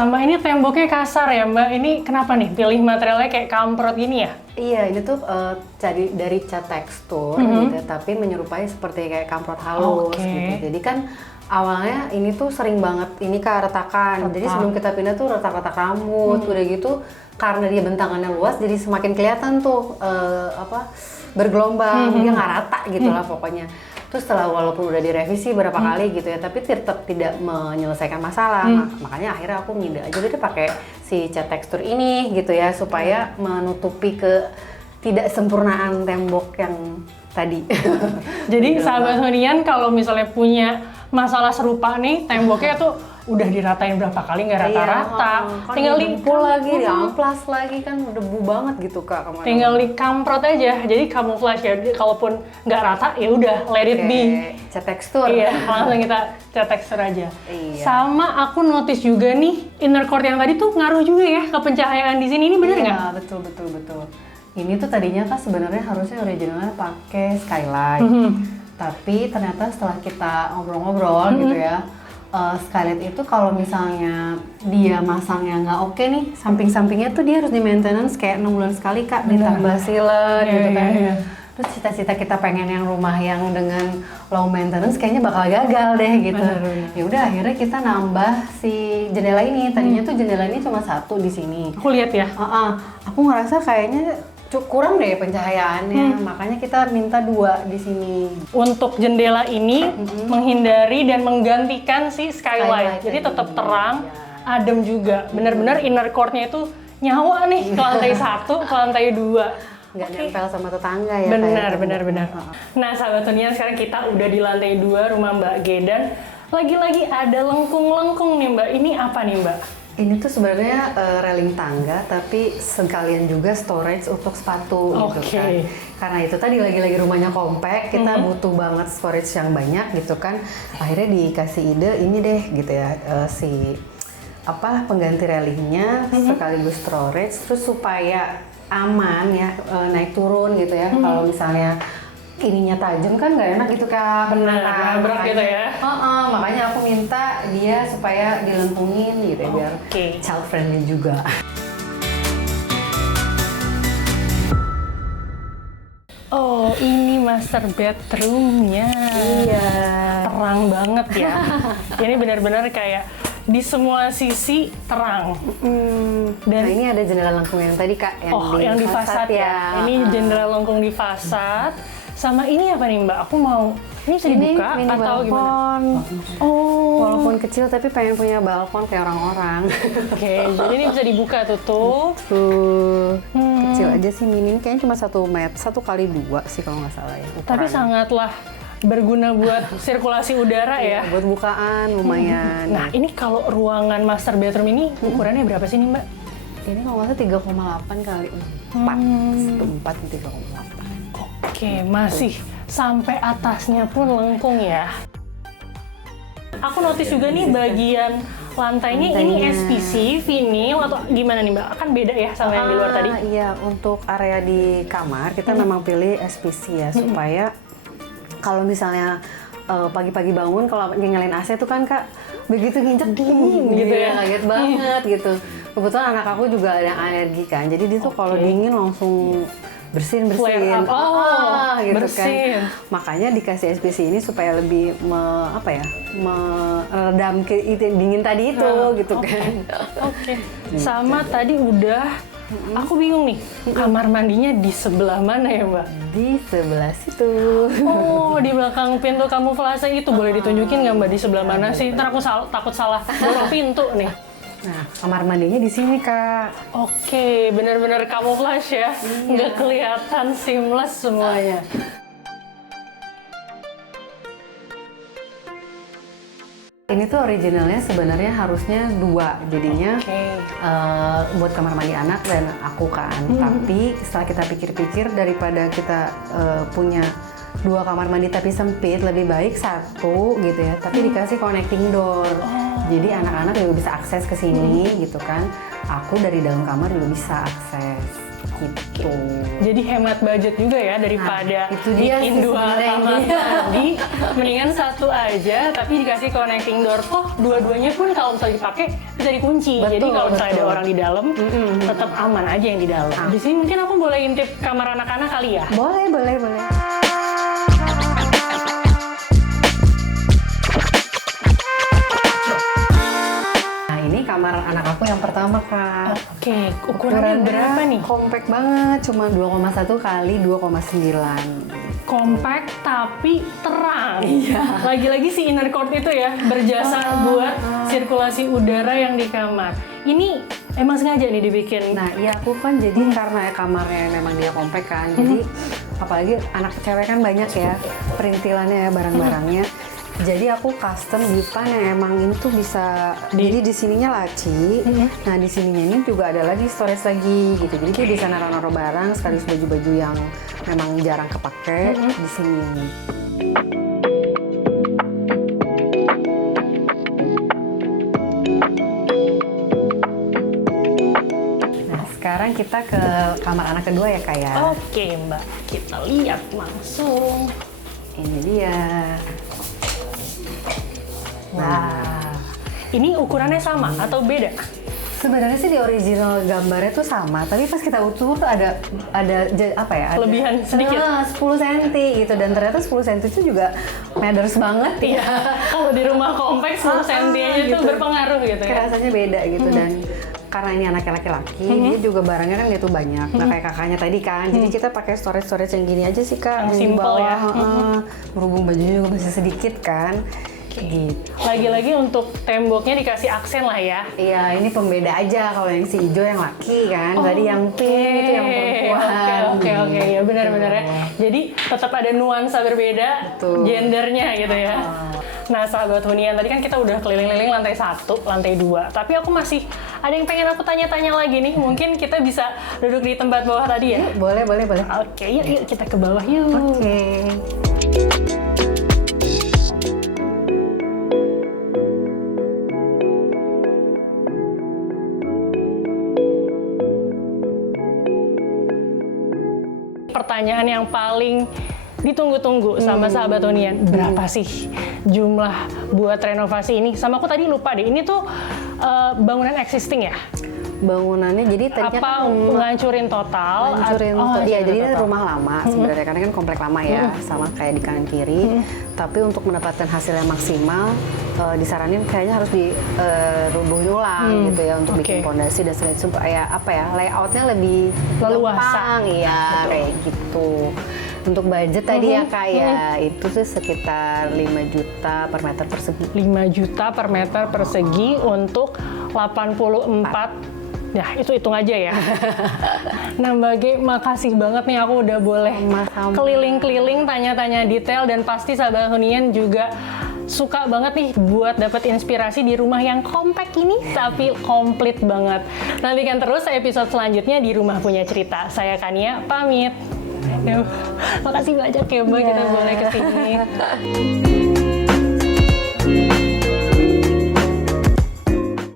Sama ini temboknya kasar ya Mbak, ini kenapa nih pilih materialnya kayak kamprot gini ya? Iya, ini tuh dari cat tekstur gitu, tapi menyerupai seperti kayak kamprot halus gitu. Jadi kan awalnya ini tuh sering banget ini Kak retakan. Jadi sebelum kita pindah tuh retak-retak rambut, udah gitu karena dia bentangannya luas jadi semakin kelihatan tuh bergelombang, dia nggak rata gitu lah pokoknya. Terus setelah walaupun udah direvisi berapa kali gitu ya, tapi tetap tidak menyelesaikan masalah. Makanya akhirnya aku ngide aja udah pakai si cat tekstur ini gitu ya, supaya menutupi tidak sempurnaan tembok yang tadi. Jadi sahabat hunian kalau misalnya punya masalah serupa nih, temboknya tuh udah diratain berapa kali nggak rata-rata, tinggal dipul lagi, diamplas lagi kan debu banget gitu Kak. Tinggal dikamprot aja, jadi camouflage ya. Kalaupun nggak rata ya udah let it be. Cat tekstur. Iya, langsung kita cat tekstur aja. Iya. Sama aku notice juga nih inner core yang tadi tuh ngaruh juga ya ke pencahayaan di sini. Ini bener nggak? Iya, betul. Ini tuh tadinya kan sebenarnya harusnya originalnya pakai skylight. Tapi ternyata setelah kita ngobrol-ngobrol gitu ya, skylight itu kalau misalnya dia masangnya nggak oke nih, samping-sampingnya tuh dia harus di maintenance kayak 6 bulan sekali Kak, ditambah sealer gitu kan. Terus cita-cita kita pengen yang rumah yang dengan low maintenance kayaknya bakal gagal deh gitu. Ya udah akhirnya kita nambah si jendela ini. Tadinya tuh jendela ini cuma satu di sini. Aku lihat ya. Aku ngerasa kayaknya kurang deh pencahayaannya, makanya kita minta 2 di sini. Untuk jendela ini menghindari dan menggantikan si skylight. Jadi tetap terang, adem juga. Benar-benar inner core-nya itu nyawa nih ke lantai 1, ke lantai 2. Nggak nempel sama tetangga ya. Benar. Nah sahabat hunian, sekarang kita udah di lantai 2 rumah Mbak G dan lagi-lagi ada lengkung-lengkung nih Mbak. Ini apa nih Mbak? Ini tuh sebenarnya railing tangga, tapi sekalian juga storage untuk sepatu gitu kan. Karena itu tadi lagi-lagi rumahnya compact, kita butuh banget storage yang banyak gitu kan. Akhirnya dikasih ide ini deh gitu ya, pengganti railingnya sekaligus storage, terus supaya aman ya naik turun gitu ya. Kalau misalnya ininya tajam kan nggak enak gitu Kak, berat gitu ya. Makanya aku minta dia supaya dilengkungin gitu ya, biar child friendly juga. Oh, ini master bedroomnya. Iya. Terang banget ya. Ini benar-benar kayak di semua sisi terang. Dan ini ada jendela lengkung yang tadi Kak, yang di fasad ya. Ini jendela lengkung di fasad. Sama ini apa nih Mbak? Aku mau ini bisa dibuka atau gimana? Walaupun kecil tapi pengen punya balkon kayak orang-orang. Jadi ini bisa dibuka tuh. Kecil aja sih, mini kayaknya cuma 1 meter, 1x2 sih kalau nggak salah ya. Tapi sangatlah berguna buat sirkulasi udara ya. Buat bukaan lumayan. Nah ini kalau ruangan master bedroom ini ukurannya berapa sih nih Mbak? Ini kalau nggak salah 3,8 kali 4, 3,8. Oke, masih sampai atasnya pun lengkung ya. Aku notice juga nih bagian lantainya ini SPC, vinil atau gimana nih Mbak? Kan beda ya sama yang di luar tadi? Iya, untuk area di kamar kita memang pilih SPC ya, supaya kalau misalnya pagi-pagi bangun kalau nyalain AC tuh kan Kak, begitu nginjek dingin gitu ya, kaget banget gitu. Kebetulan anak aku juga ada alergi kan, jadi dia tuh kalau dingin langsung bersin gitu bersin. kan. Makanya dikasih SPC ini supaya lebih meredam dingin tadi itu gitu kan. Sama tadi udah, aku bingung nih, kamar mandinya di sebelah mana ya Mbak? Di sebelah situ. Di belakang pintu kamuflase itu. Boleh ditunjukin nggak Mbak di sebelah mana sih? Ntar aku takut salah dorong pintu nih. Nah, kamar mandinya di sini Kak. Bener-bener camouflage ya, nggak kelihatan, seamless semuanya. Ini tuh originalnya sebenarnya harusnya 2, jadinya buat kamar mandi anak dan aku kan. Tapi setelah kita pikir-pikir, daripada kita punya 2 kamar mandi tapi sempit, lebih baik 1 gitu ya. Tapi dikasih connecting door, jadi anak-anak juga bisa akses ke sini gitu kan. Aku dari dalam kamar juga bisa akses. Gitu. Jadi hemat budget juga ya, daripada itu dia bikin sih 2 kamar mandi, mendingan 1 aja tapi dikasih connecting door. Toh dua-duanya pun kalau misalnya dipakai bisa dikunci. Betul, jadi kalau misalnya ada betul. orang di dalam, tetap aman aja yang di dalam. Di sini mungkin aku boleh intip kamar anak-anak kali ya? Boleh. Kamar anak aku yang pertama, Kak. Oke, ukurannya berapa nih? Compact banget, cuma 2,1 kali 2,9. Compact tapi terang. Iya. Lagi-lagi si inner cord itu ya berjasa buat sirkulasi udara yang di kamar. Ini emang sengaja nih dibikin. Nah, iya aku kan jadi karena kamarnya memang dia compact kan. Jadi apalagi anak cewek kan banyak ya perintilannya ya, barang-barangnya. Jadi aku custom dipan yang emang ini tuh bisa, jadi di sininya laci, nah di sininya ini juga ada lagi storage lagi gitu. Jadi dia bisa naruh-naruh barang sekaligus baju-baju yang memang jarang kepake di sini. Nah sekarang kita ke kamar anak kedua ya Kak ya. Oke Mbak, kita lihat langsung. Ini dia. Wah, ini ukurannya sama atau beda? Sebenarnya sih di original gambarnya tuh sama, tapi pas kita utuh tuh ada apa ya? Kelebihan sedikit. 10 cm gitu, dan ternyata 10 cm itu juga matters banget ya. Kalau di rumah kompleks 10 cm aja gitu. tuh berpengaruh gitu ya. Rasanya beda gitu dan karena ini anaknya laki-laki, dia juga barangnya kan gitu banyak. Nah kayak kakaknya tadi kan, jadi kita pakai storage yang gini aja sih Kak. Yang simple ya. Berhubung bajunya juga masih sedikit kan. Gitu. Lagi-lagi untuk temboknya dikasih aksen lah ya. Iya, ini pembeda aja. Kalau yang si hijau yang laki kan, tadi yang pink itu yang perempuan. Oke, ya benar-benar ya. Jadi tetap ada nuansa berbeda, Betul. gendernya gitu ya. Nah, sahabat hunian, tadi kan kita udah keliling-liling lantai 1, lantai 2. Tapi aku masih ada yang pengen aku tanya-tanya lagi nih. Mungkin kita bisa duduk di tempat bawah tadi ya? Boleh. Oke, yuk kita ke bawah yuk. Oke. Pertanyaan yang paling ditunggu-tunggu sama sahabat hunian, berapa sih jumlah buat renovasi ini? Sama aku tadi lupa deh, ini tuh bangunan existing ya? Bangunannya jadi tadinya apa ngancurin total? Iya, jadi ini rumah lama sebenarnya karena kan komplek lama ya, sama kayak di kanan kiri. Tapi untuk mendapatkan hasil yang maksimal, disaranin kayaknya harus dirubuhin ulang gitu ya untuk bikin pondasi dan segala supaya apa ya layoutnya lebih leluasa. Iya, kayak gitu. Untuk budget tadi ya Kak ya, itu tuh sekitar 5 juta per meter persegi. 5 juta per meter persegi untuk 84. Ya, itu hitung aja ya. Nah, Mbak G, makasih banget nih aku udah boleh keliling-keliling, tanya-tanya detail, dan pasti sahabat hunian juga suka banget nih buat dapat inspirasi di rumah yang compact ini, tapi komplit banget. Nantikan terus episode selanjutnya di Rumah Punya Cerita. Saya Kania, pamit. Makasih banyak ya Mbak, kita boleh kesini.